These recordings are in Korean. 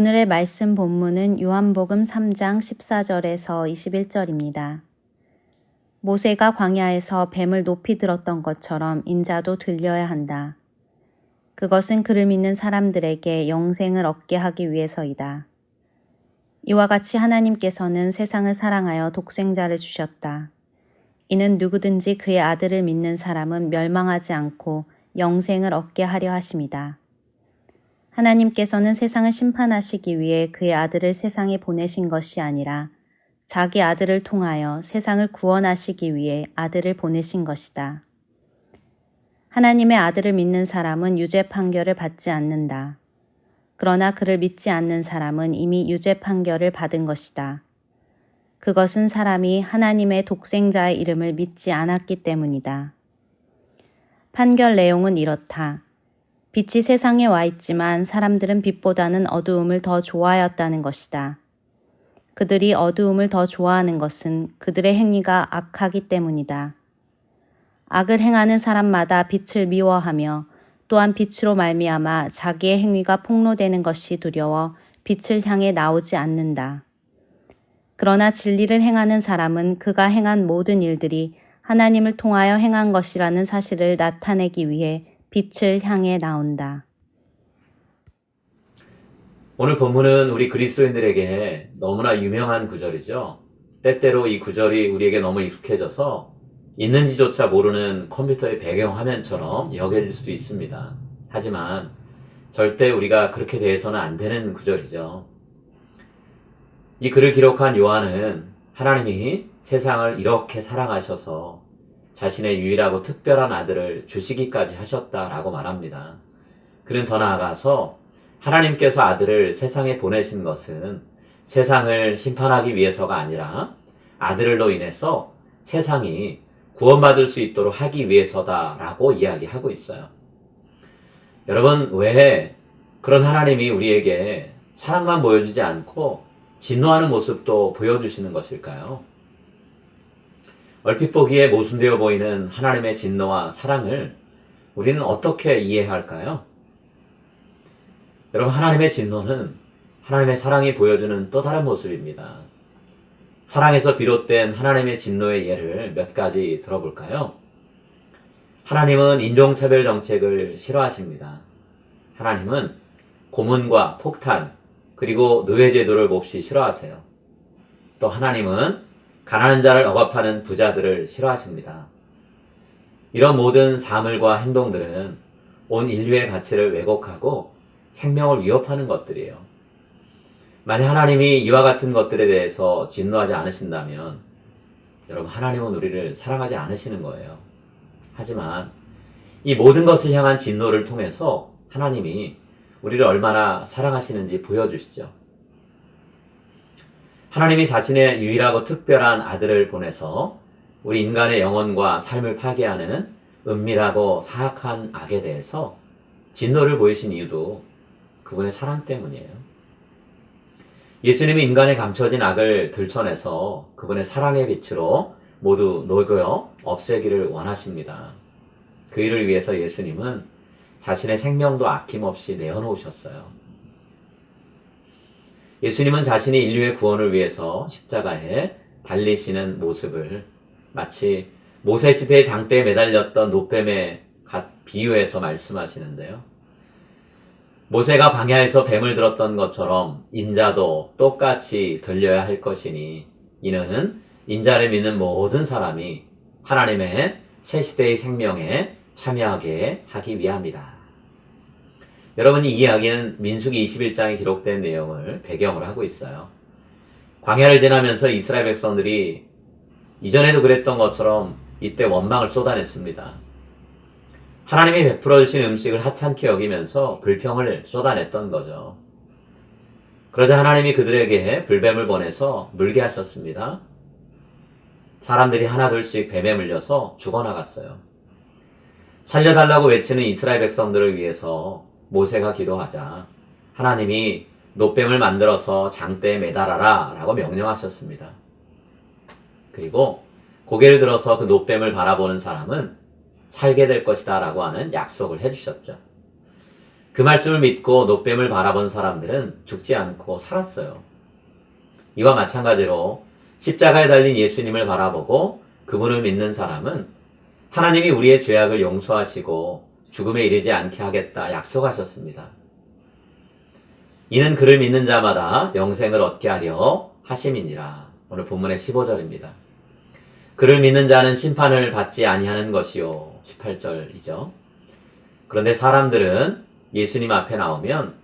오늘의 말씀 본문은 요한복음 3장 14절에서 21절입니다. 모세가 광야에서 뱀을 높이 들었던 것처럼 인자도 들려야 한다. 그것은 그를 믿는 사람들에게 영생을 얻게 하기 위해서이다. 이와 같이 하나님께서는 세상을 사랑하여 독생자를 주셨다. 이는 누구든지 그의 아들을 믿는 사람은 멸망하지 않고 영생을 얻게 하려 하심이다. 하나님께서는 세상을 심판하시기 위해 그의 아들을 세상에 보내신 것이 아니라 자기 아들을 통하여 세상을 구원하시기 위해 아들을 보내신 것이다. 하나님의 아들을 믿는 사람은 유죄 판결을 받지 않는다. 그러나 그를 믿지 않는 사람은 이미 유죄 판결을 받은 것이다. 그것은 사람이 하나님의 독생자의 이름을 믿지 않았기 때문이다. 판결 내용은 이렇다. 빛이 세상에 와 있지만 사람들은 빛보다는 어두움을 더 좋아하였다는 것이다. 그들이 어두움을 더 좋아하는 것은 그들의 행위가 악하기 때문이다. 악을 행하는 사람마다 빛을 미워하며 또한 빛으로 말미암아 자기의 행위가 폭로되는 것이 두려워 빛을 향해 나오지 않는다. 그러나 진리를 행하는 사람은 그가 행한 모든 일들이 하나님을 통하여 행한 것이라는 사실을 나타내기 위해 빛을 향해 나온다. 오늘 본문은 우리 그리스도인들에게 너무나 유명한 구절이죠. 때때로 이 구절이 우리에게 너무 익숙해져서 있는지조차 모르는 컴퓨터의 배경화면처럼 여겨질 수도 있습니다. 하지만 절대 우리가 그렇게 대해서는 안 되는 구절이죠. 이 글을 기록한 요한은 하나님이 세상을 이렇게 사랑하셔서 자신의 유일하고 특별한 아들을 주시기까지 하셨다라고 말합니다. 그는 더 나아가서 하나님께서 아들을 세상에 보내신 것은 세상을 심판하기 위해서가 아니라 아들로 인해서 세상이 구원받을 수 있도록 하기 위해서다라고 이야기하고 있어요. 여러분, 왜 그런 하나님이 우리에게 사랑만 보여주지 않고 진노하는 모습도 보여주시는 것일까요? 얼핏 보기에 모순되어 보이는 하나님의 진노와 사랑을 우리는 어떻게 이해할까요? 여러분, 하나님의 진노는 하나님의 사랑이 보여주는 또 다른 모습입니다. 사랑에서 비롯된 하나님의 진노의 예를 몇 가지 들어볼까요? 하나님은 인종차별 정책을 싫어하십니다. 하나님은 고문과 폭탄, 그리고 노예제도를 몹시 싫어하세요. 또 하나님은 가난한 자를 억압하는 부자들을 싫어하십니다. 이런 모든 사물과 행동들은 온 인류의 가치를 왜곡하고 생명을 위협하는 것들이에요. 만약 하나님이 이와 같은 것들에 대해서 진노하지 않으신다면 여러분, 하나님은 우리를 사랑하지 않으시는 거예요. 하지만 이 모든 것을 향한 진노를 통해서 하나님이 우리를 얼마나 사랑하시는지 보여주시죠. 하나님이 자신의 유일하고 특별한 아들을 보내서 우리 인간의 영혼과 삶을 파괴하는 은밀하고 사악한 악에 대해서 진노를 보이신 이유도 그분의 사랑 때문이에요. 예수님이 인간의 감춰진 악을 들춰내서 그분의 사랑의 빛으로 모두 녹여 없애기를 원하십니다. 그 일을 위해서 예수님은 자신의 생명도 아낌없이 내어놓으셨어요. 예수님은 자신이 인류의 구원을 위해서 십자가에 달리시는 모습을 마치 모세시대의 장대에 매달렸던 놋뱀에 비유해서 말씀하시는데요. 모세가 광야에서 뱀을 들었던 것처럼 인자도 똑같이 들려야 할 것이니 이는 인자를 믿는 모든 사람이 하나님의 새 시대의 생명에 참여하게 하기 위함이다. 여러분, 이 이야기는 민수기 21장에 기록된 내용을 배경으로 하고 있어요. 광야를 지나면서 이스라엘 백성들이 이전에도 그랬던 것처럼 이때 원망을 쏟아냈습니다. 하나님이 베풀어 주신 음식을 하찮게 여기면서 불평을 쏟아냈던 거죠. 그러자 하나님이 그들에게 불뱀을 보내서 물게 하셨습니다. 사람들이 하나둘씩 뱀에 물려서 죽어나갔어요. 살려달라고 외치는 이스라엘 백성들을 위해서 모세가 기도하자 하나님이 놋뱀을 만들어서 장대에 매달아라 라고 명령하셨습니다. 그리고 고개를 들어서 그 놋뱀을 바라보는 사람은 살게 될 것이다 라고 하는 약속을 해주셨죠. 그 말씀을 믿고 노뱀을 바라본 사람들은 죽지 않고 살았어요. 이와 마찬가지로 십자가에 달린 예수님을 바라보고 그분을 믿는 사람은 하나님이 우리의 죄악을 용서하시고 죽음에 이르지 않게 하겠다 약속하셨습니다. 이는 그를 믿는 자마다 영생을 얻게 하려 하심이니라. 오늘 본문의 15절입니다. 그를 믿는 자는 심판을 받지 아니하는 것이요. 18절이죠. 그런데 사람들은 예수님 앞에 나오면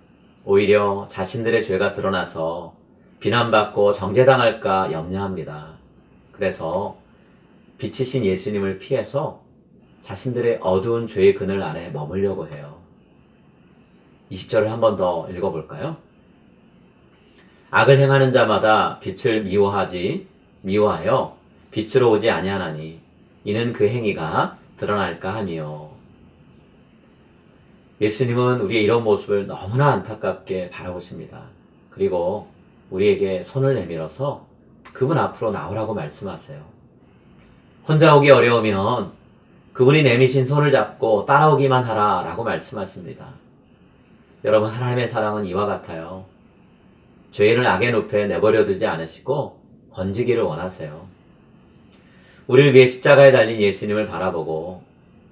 오히려 자신들의 죄가 드러나서 비난받고 정죄당할까 염려합니다. 그래서 빛이신 예수님을 피해서 자신들의 어두운 죄의 그늘 안에 머물려고 해요. 20절을 한 번 더 읽어볼까요? 악을 행하는 자마다 빛을 미워하여 빛으로 오지 아니하나니 이는 그 행위가 드러날까 하며. 예수님은 우리의 이런 모습을 너무나 안타깝게 바라보십니다. 그리고 우리에게 손을 내밀어서 그분 앞으로 나오라고 말씀하세요. 혼자 오기 어려우면 그분이 내미신 손을 잡고 따라오기만 하라 라고 말씀하십니다. 여러분, 하나님의 사랑은 이와 같아요. 죄인을 악의 늪에 내버려 두지 않으시고 건지기를 원하세요. 우리를 위해 십자가에 달린 예수님을 바라보고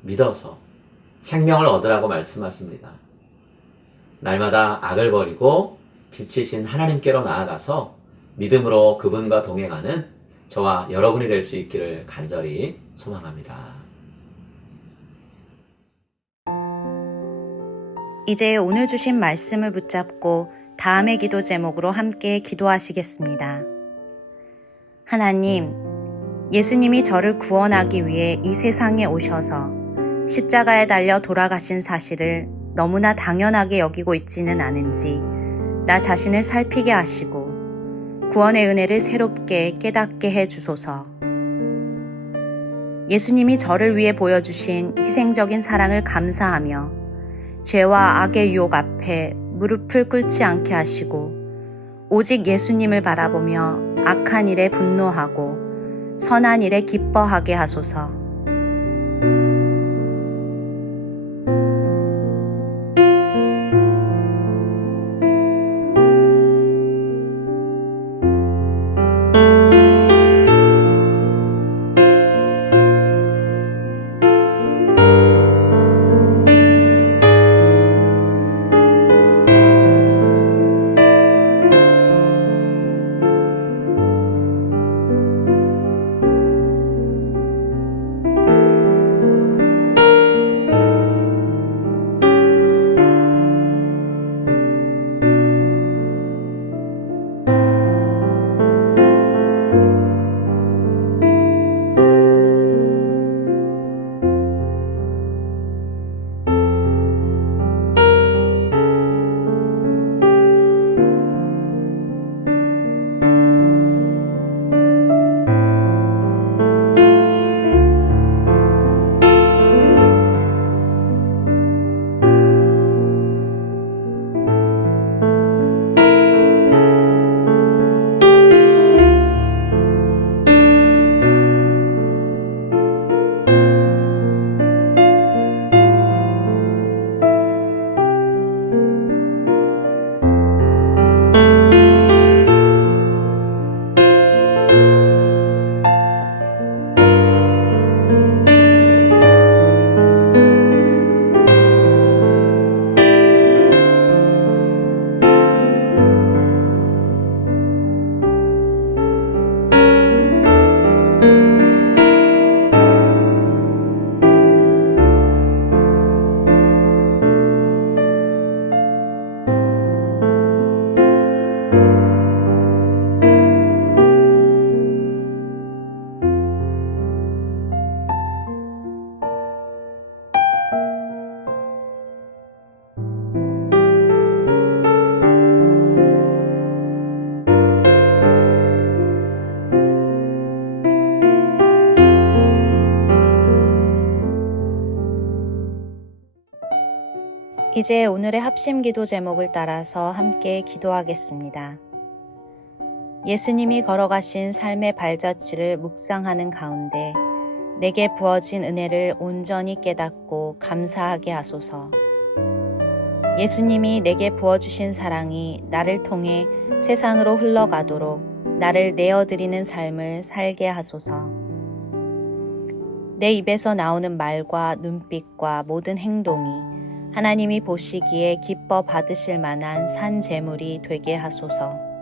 믿어서 생명을 얻으라고 말씀하십니다. 날마다 악을 버리고 빛이신 하나님께로 나아가서 믿음으로 그분과 동행하는 저와 여러분이 될 수 있기를 간절히 소망합니다. 이제 오늘 주신 말씀을 붙잡고 다음의 기도 제목으로 함께 기도하시겠습니다. 하나님, 예수님이 저를 구원하기 위해 이 세상에 오셔서 십자가에 달려 돌아가신 사실을 너무나 당연하게 여기고 있지는 않은지 나 자신을 살피게 하시고 구원의 은혜를 새롭게 깨닫게 해 주소서. 예수님이 저를 위해 보여주신 희생적인 사랑을 감사하며 죄와 악의 유혹 앞에 무릎을 꿇지 않게 하시고 오직 예수님을 바라보며 악한 일에 분노하고 선한 일에 기뻐하게 하소서. 이제 오늘의 합심 기도 제목을 따라서 함께 기도하겠습니다. 예수님이 걸어가신 삶의 발자취를 묵상하는 가운데 내게 부어진 은혜를 온전히 깨닫고 감사하게 하소서. 예수님이 내게 부어주신 사랑이 나를 통해 세상으로 흘러가도록 나를 내어드리는 삶을 살게 하소서. 내 입에서 나오는 말과 눈빛과 모든 행동이 하나님이 보시기에 기뻐 받으실 만한 산 제물이 되게 하소서.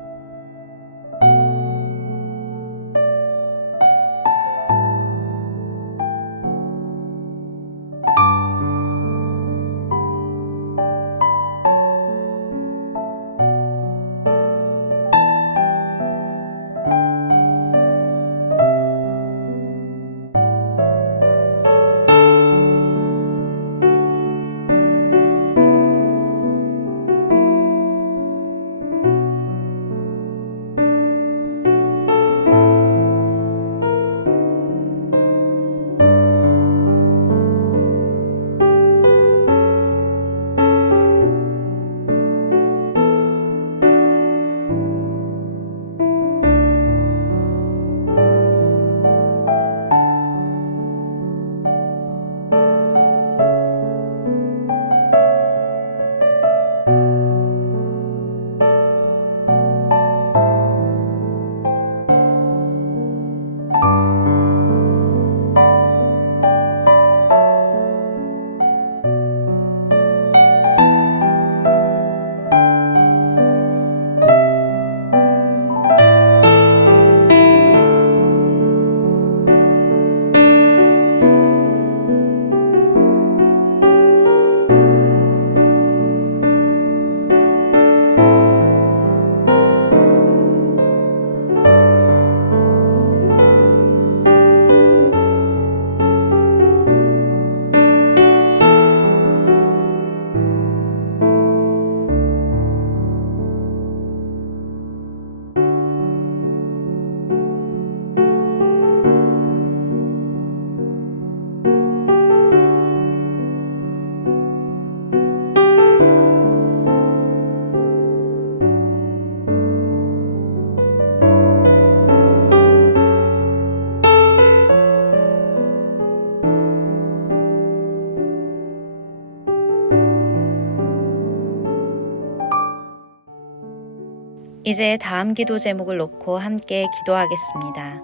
이제 다음 기도 제목을 놓고 함께 기도하겠습니다.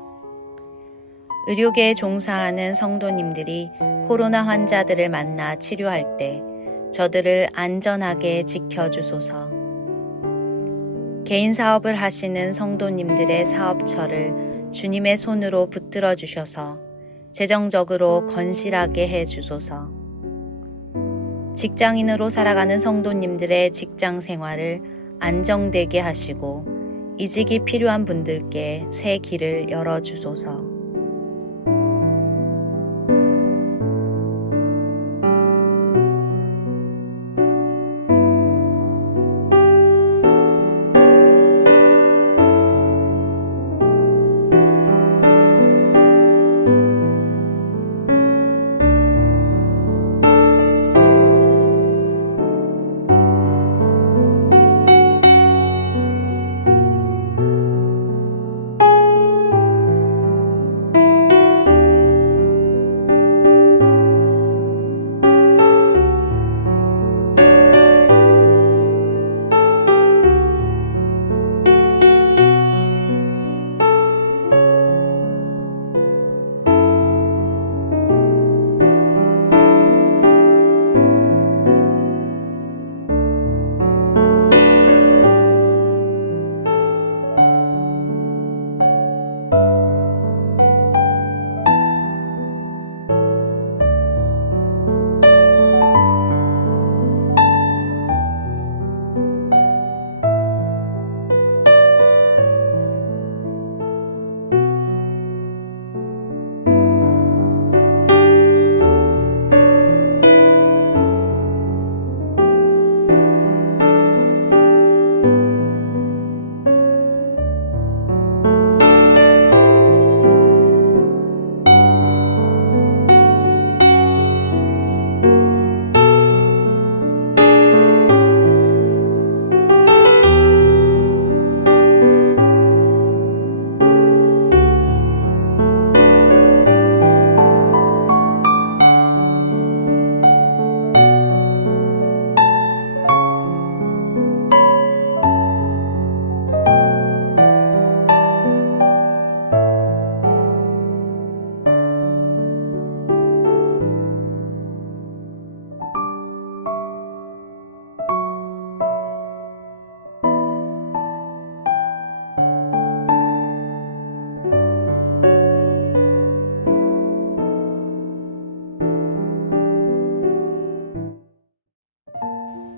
의료계에 종사하는 성도님들이 코로나 환자들을 만나 치료할 때 저들을 안전하게 지켜주소서. 개인 사업을 하시는 성도님들의 사업처를 주님의 손으로 붙들어 주셔서 재정적으로 건실하게 해 주소서. 직장인으로 살아가는 성도님들의 직장 생활을 안정되게 하시고 이직이 필요한 분들께 새 길을 열어주소서.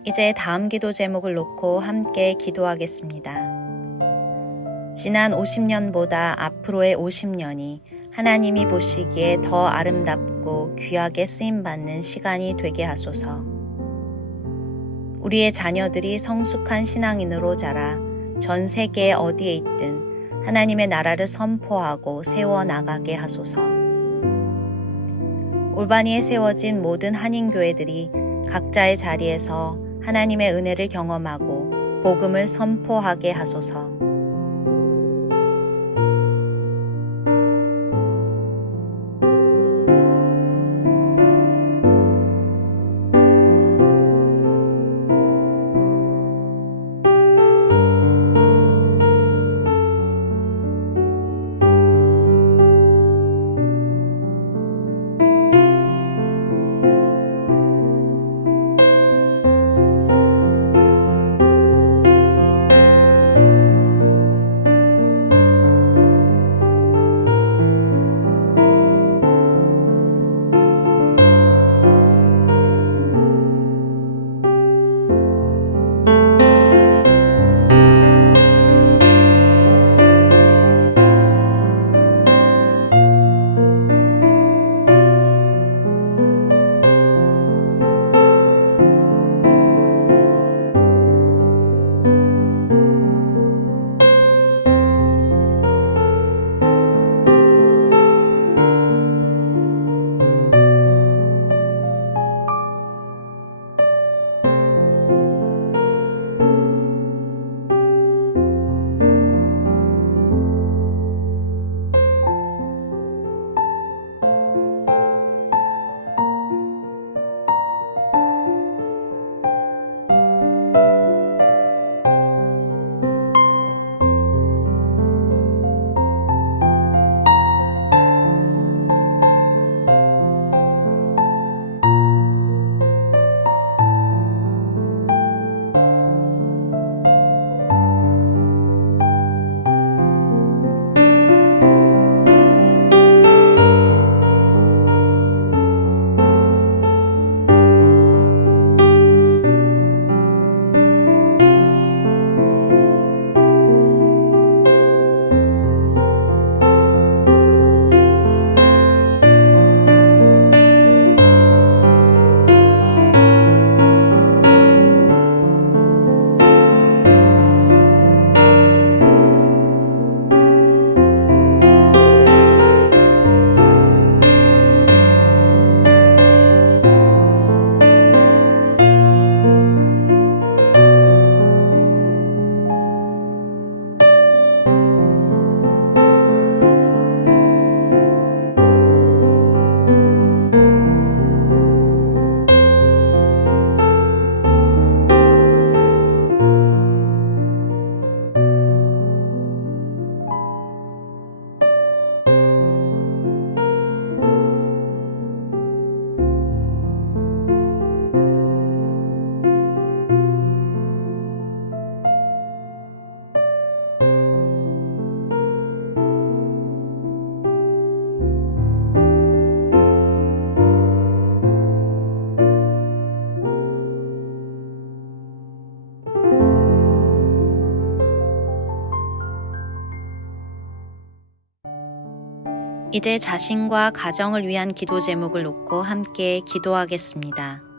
이제 다음 기도 제목을 놓고 함께 기도하겠습니다. 지난 50년보다 앞으로의 50년이 하나님이 보시기에 더 아름답고 귀하게 쓰임받는 시간이 되게 하소서. 우리의 자녀들이 성숙한 신앙인으로 자라 전 세계 어디에 있든 하나님의 나라를 선포하고 세워나가게 하소서. 올바니에 세워진 모든 한인교회들이 각자의 자리에서 하나님의 은혜를 경험하고 복음을 선포하게 하소서. 이제 자신과 가정을 위한 기도 제목을 놓고 함께 기도하겠습니다.